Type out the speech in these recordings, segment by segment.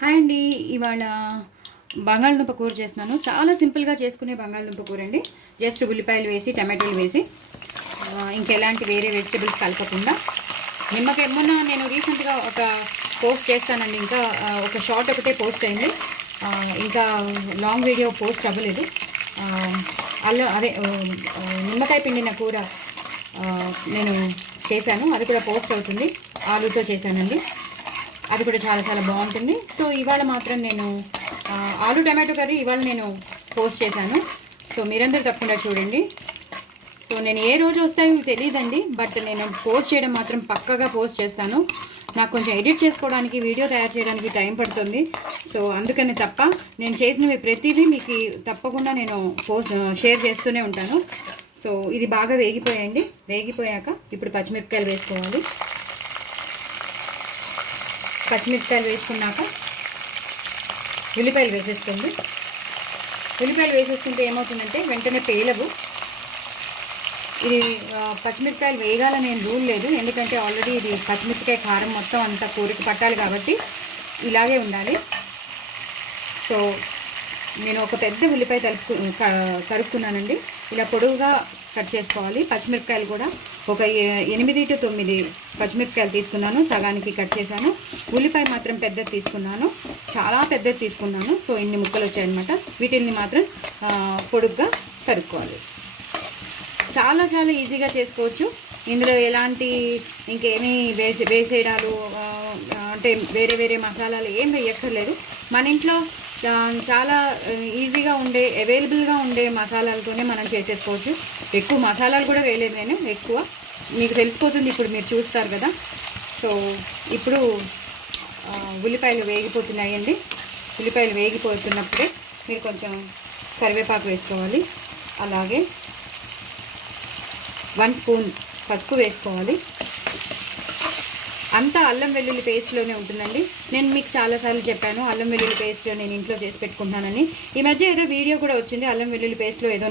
Hi అండి. ఇవాళ బంగాళదుంప కూర చేస్తున్నాను. చాలా సింపుల్గా చేసుకునే బంగాళదుంప కూర అండి. జస్ట్ ఉల్లిపాయలు వేసి టమాటోలు వేసి ఇంకెలాంటి వేరే వెజిటబుల్స్ కలపకుండా. నిమ్మకాయ మొన్న నేను రీసెంట్గా ఒక పోస్ట్ చేస్తానండి. ఇంకా ఒక షార్ట్ ఒకటే పోస్ట్ అయింది. ఇంకా లాంగ్ వీడియో పోస్ట్ అవ్వలేదు. నిమ్మకాయ పిండిన కూర నేను చేశాను. అది కూడా పోస్ట్ అవుతుంది. ఆలూతో చేశానండి. అది కూడా చాలా చాలా బాగుంటుంది. సో ఇవాళ మాత్రం నేను ఆలు టమాటో కర్రీ ఇవాళ నేను పోస్ట్ చేశాను. సో మీరందరూ తప్పకుండా చూడండి. సో నేను ఏ రోజు వస్తాయో తెలియదండి, బట్ నేను పోస్ట్ చేయడం మాత్రం పక్కగా పోస్ట్ చేస్తాను. నాకు కొంచెం ఎడిట్ చేసుకోవడానికి, వీడియో తయారు చేయడానికి టైం పడుతుంది. సో అందుకని తప్ప నేను చేసినవి ప్రతిదీ మీకు తప్పకుండా నేను షేర్ చేస్తూనే ఉంటాను. సో ఇది బాగా వేగిపోయాయండి. వేగిపోయాక ఇప్పుడు పచ్చిమిరపకాయలు వేసుకోవాలి. పచ్చిమిరపకాయలు వేసుకున్నాక ఉల్లిపాయలు వేసేస్తుంది. ఉల్లిపాయలు వేసేసుకుంటే ఏమవుతుందంటే వెంటనే పేలవు. ఇది పచ్చిమిరపకాయలు వేయాలని ఏం రూల్ లేదు, ఎందుకంటే ఆల్రెడీ ఇది పచ్చిమిరపకాయ కారం మొత్తం అంతా కూరకి పట్టాలి కాబట్టి ఇలాగే ఉండాలి. సో నేను ఒక పెద్ద ఉల్లిపాయ తరుక్కున్నానండి. ఇలా పొడవుగా కట్ చేసుకోవాలి. పచ్చిమిరపకాయలు కూడా ఒక 8 to 9 పచ్చిమిరపకాయలు తీసుకున్నాను, సగానికి కట్ చేశాను. ఉల్లిపాయ మాత్రం పెద్దది తీసుకున్నాను, చాలా పెద్దది తీసుకున్నాను. సో ఇన్ని ముక్కలు వచ్చాయన్నమాట. వీటిని మాత్రం పొడుగ్గా తరుక్కోవాలి. చాలా చాలా ఈజీగా చేసుకోవచ్చు. ఇందులో ఎలాంటి ఇంకేమీ వేసేయడాలు అంటే వేరే వేరే మసాలాలు ఏం వేయక్కర్లేదు. మన ఇంట్లో చాలా ఈజీగా ఉండే అవైలబుల్గా ఉండే మసాలాలతోనే మనం చేసేసుకోవచ్చు. ఎక్కువ మసాలాలు కూడా వేయలేదు నేను. ఎక్కువ మీకు తెలిసిపోతుంది, ఇప్పుడు మీరు చూస్తారు కదా. సో ఇప్పుడు ఉల్లిపాయలు వేగిపోతున్నాయండి. ఉల్లిపాయలు వేగిపోతున్నప్పుడే మీరు కొంచెం కరివేపాకు వేసుకోవాలి. అలాగే 1 స్పూన్ పసుపు వేసుకోవాలి. అంతా అల్లం వెల్లుల్లి పేస్ట్లోనే ఉంటుందండి. నేను మీకు చాలాసార్లు చెప్పాను అల్లం వెల్లుల్లి పేస్ట్ నేను ఇంట్లో చేసి పెట్టుకుంటున్నానని. ఈ మధ్య ఏదో వీడియో కూడా వచ్చింది, అల్లం వెల్లుల్లి పేస్ట్లో ఏదో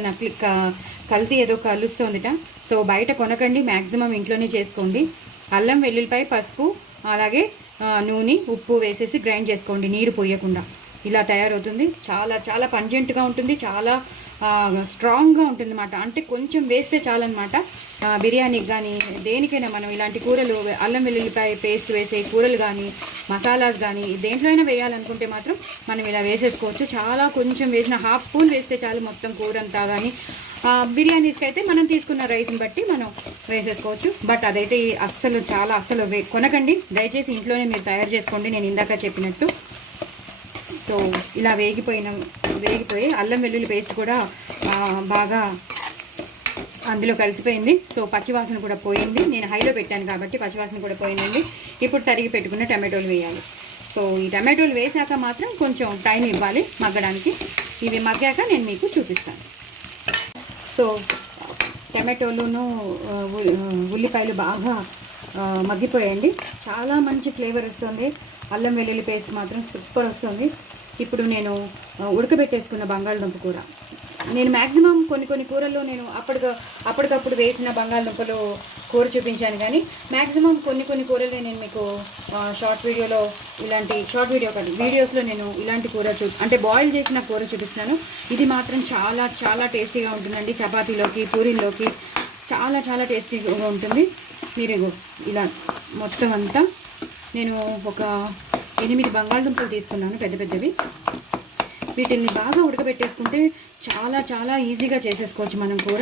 కల్తీ ఏదో కలుస్తుందిట. సో బయట కొనకండి, మ్యాక్సిమం ఇంట్లోనే చేసుకోండి. అల్లం వెల్లుల్లిపాయ, పసుపు, అలాగే నూనె, ఉప్పు వేసేసి గ్రైండ్ చేసుకోండి, నీరు పోయకుండా. ఇలా తయారవుతుంది. చాలా చాలా పంజెంట్గా ఉంటుంది, చాలా స్ట్రాంగ్గా ఉంటుంది అన్నమాట. అంటే కొంచెం వేస్తే చాలన్నమాట. బిర్యానీకి కానీ దేనికైనా మనం ఇలాంటి కూరలు అల్లం వెల్లుల్లిపాయ పేస్ట్ వేసే కూరలు కానీ మసాలాస్ కానీ దేంట్లో అయినా వేయాలనుకుంటే మాత్రం మనం ఇలా వేసేసుకోవచ్చు. చాలా కొంచెం వేసిన 1/2 స్పూన్ వేస్తే చాలు మొత్తం కూర అంతా. కానీ బిర్యానీస్కి అయితే మనం తీసుకున్న రైస్ని బట్టి మనం వేసేసుకోవచ్చు. బట్ అదైతే అస్సలు కొనకండి, దయచేసి ఇంట్లోనే మీరు తయారు చేసుకోండి, నేను ఇందాక చెప్పినట్టు. సో ఇలా వేగిపోయి అల్లం వెల్లుల్లి పేస్ట్ కూడా బాగా అందులో కలిసిపోయింది. సో పచ్చివాసన కూడా పోయింది. నేను హైలో పెట్టాను కాబట్టి పచ్చివాసన కూడా పోయిందండి. ఇప్పుడు తరిగి పెట్టుకున్న టమాటోలు వేయాలి. సో ఈ టమాటోలు వేసాక మాత్రం కొంచెం టైం ఇవ్వాలి మగ్గడానికి. ఇవి మగ్గాక నేను మీకు చూపిస్తాను. సో టమాటోలును ఉల్లిపాయలు బాగా మగ్గిపోయండి. చాలా మంచి ఫ్లేవర్ వస్తుంది. అల్లం వెల్లుల్లి పేస్ట్ మాత్రం సూపర్ వస్తుంది. ఇప్పుడు నేను ఉడకబెట్టేసుకున్న బంగాళదుంప కూర, నేను మ్యాక్సిమం కొన్ని కూరల్లో నేను అప్పటికప్పుడు వేసిన బంగాళదుంపలు కూర చూపించాను. కానీ మ్యాక్సిమం కొన్ని కూరలు నేను మీకు వీడియోస్లో నేను ఇలాంటి కూర అంటే బాయిల్ చేసిన కూర చూపిస్తున్నాను. ఇది మాత్రం చాలా చాలా టేస్టీగా ఉంటుందండి. చపాతీలోకి, పూరీల్లోకి చాలా చాలా టేస్టీగా ఉంటుంది. మీరు ఇలా మొత్తం అంతా నేను ఒక 8 బంగాళదుంపలు తీసుకున్నాను, పెద్ద పెద్దవి. వీటిని బాగా ఉడకబెట్టేసుకుంటే చాలా చాలా ఈజీగా చేసేసుకోవచ్చు మనం కూర.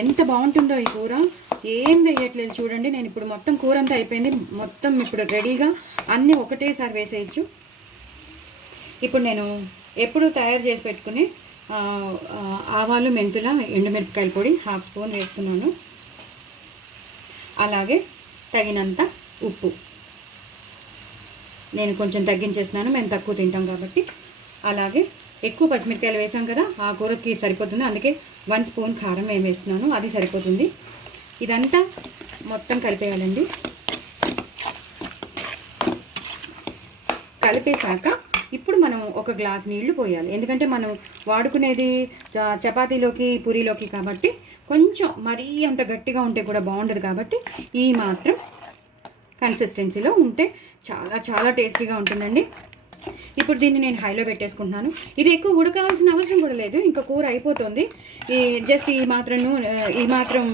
ఎంత బాగుంటుందో ఈ కూర. ఏం వేయట్లేదు చూడండి. నేను ఇప్పుడు మొత్తం కూర అంతా అయిపోయింది. మొత్తం ఇప్పుడు రెడీగా అన్నీ ఒకటేసారి వేసేయచ్చు. ఇప్పుడు నేను ఎప్పుడు తయారు చేసి పెట్టుకుని ఆవాలు, మెంతుల, ఎండుమిరపకాయల పొడి 1/2 స్పూన్ వేస్తున్నాను. అలాగే తగినంత ఉప్పు నేను కొంచెం తగ్గించేస్తున్నాను, మేము తక్కువ తింటాం కాబట్టి. అలాగే ఎక్కువ పచ్చిమిరపకాయలు వేసాం కదా, ఆ కూరకి సరిపోతుంది. అందుకే 1 స్పూన్ కారం వేస్తున్నాను, అది సరిపోతుంది. ఇదంతా మొత్తం కలిపేయాలండి. కలిపేశాక ఇప్పుడు మనం ఒక గ్లాస్ నీళ్లు పోయాలి. ఎందుకంటే మనం వాడుకునేది చపాతీలోకి, పూరీలోకి కాబట్టి కొంచెం మరీ అంత గట్టిగా ఉంటే కూడా బాగుండదు. కాబట్టి ఈ మాత్రం కన్సిస్టెన్సీలో ఉంటే చాలా చాలా టేస్టీగా ఉంటుందండి. ఇప్పుడు దీన్ని నేను హైలో పెట్టేసుకుంటున్నాను. ఇది ఎక్కువ ఉడకాల్సిన అవసరం కూడా లేదు, ఇంకా కూర అయిపోతుంది. జస్ట్ ఈ మాత్రం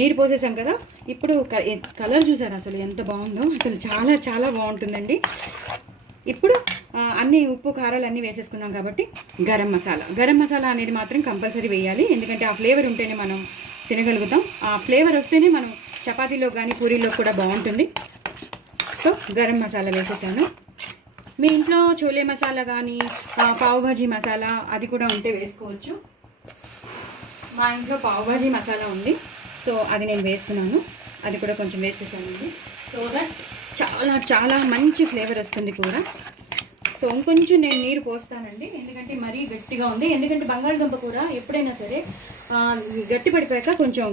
నీరు పోసేసాం కదా. ఇప్పుడు కలర్ చూసారు అసలు ఎంత బాగుందో, అసలు చాలా చాలా బాగుంటుందండి. ఇప్పుడు అన్ని ఉప్పు కారాలు అన్నీ వేసేసుకున్నాం కాబట్టి గరం మసాలా అనేది మాత్రం కంపల్సరీ వేయాలి, ఎందుకంటే ఆ ఫ్లేవర్ ఉంటేనే మనం తినగలుగుతాం. ఆ ఫ్లేవర్ వస్తేనే మనం చపాతీలో కానీ పూరీలో కూడా బాగుంటుంది. సో గరం మసాలా వేసేసాను. మీ ఇంట్లో చోలే మసాలా కానీ పావు భాజీ మసాలా అది కూడా ఉంటే వేసుకోవచ్చు. మా ఇంట్లో పావు భాజీ మసాలా ఉంది, సో అది నేను వేస్తున్నాను. అది కూడా కొంచెం వేసేసానండి, సో దట్ చాలా చాలా మంచి ఫ్లేవర్ వస్తుంది కూర. సో ఇంకొంచెం నేను నీరు పోస్తానండి, ఎందుకంటే మరీ గట్టిగా ఉంది. ఎందుకంటే బంగాళదుంప కూర ఎప్పుడైనా సరే గట్టి పడిపోయాక కొంచెం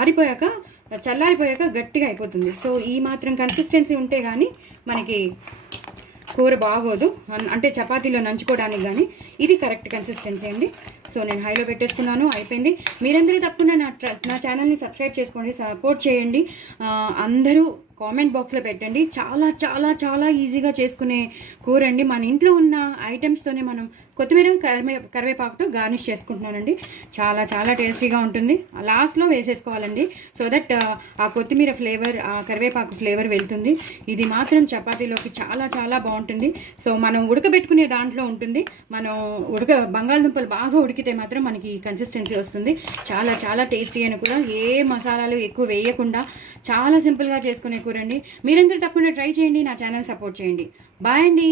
ఆరిపోయాక చల్లారిపోయాక గట్టిగా అయిపోతుంది. సో ఈ మాత్రం కన్సిస్టెన్సీ ఉంటే కానీ మనకి కూర బాగోదు, అంటే చపాతీలో నంచుకోవడానికి కానీ ఇది కరెక్ట్ కన్సిస్టెన్సీ అండి. సో నేను హైలో పెట్టేసుకున్నాను, అయిపోయింది. మీరందరూ తప్పకుండా నా ఛానల్ని సబ్స్క్రైబ్ చేసుకోండి, సపోర్ట్ చేయండి. అందరూ కామెంట్ బాక్స్లో పెట్టండి. చాలా చాలా చాలా ఈజీగా చేసుకునే కూర అండి. మన ఇంట్లో ఉన్న ఐటమ్స్తోనే మనం కొత్తిమీర కరివేపాకుతో గార్నిష్ చేసుకుంటున్నానండి. చాలా చాలా టేస్టీగా ఉంటుంది. లాస్ట్లో వేసేసుకోవాలండి, సో దట్ ఆ కొత్తిమీర ఫ్లేవర్, ఆ కరివేపాకు ఫ్లేవర్ వెళ్తుంది. ఇది మాత్రం చపాతీలోకి చాలా చాలా బాగుంటుంది. సో మనం ఉడకబెట్టుకునే దాంట్లో ఉంటుంది. మనం బంగాళదుంపలు బాగా ఉడికితే మాత్రం మనకి కన్సిస్టెన్సీ వస్తుంది. చాలా చాలా టేస్టీ అని కూడా, ఏ మసాలాలు ఎక్కువ వేయకుండా చాలా సింపుల్గా చేసుకునే కూర అండి. మీరందరూ తప్పకుండా ట్రై చేయండి, నా ఛానల్ సపోర్ట్ చేయండి. బాయ్ అండి.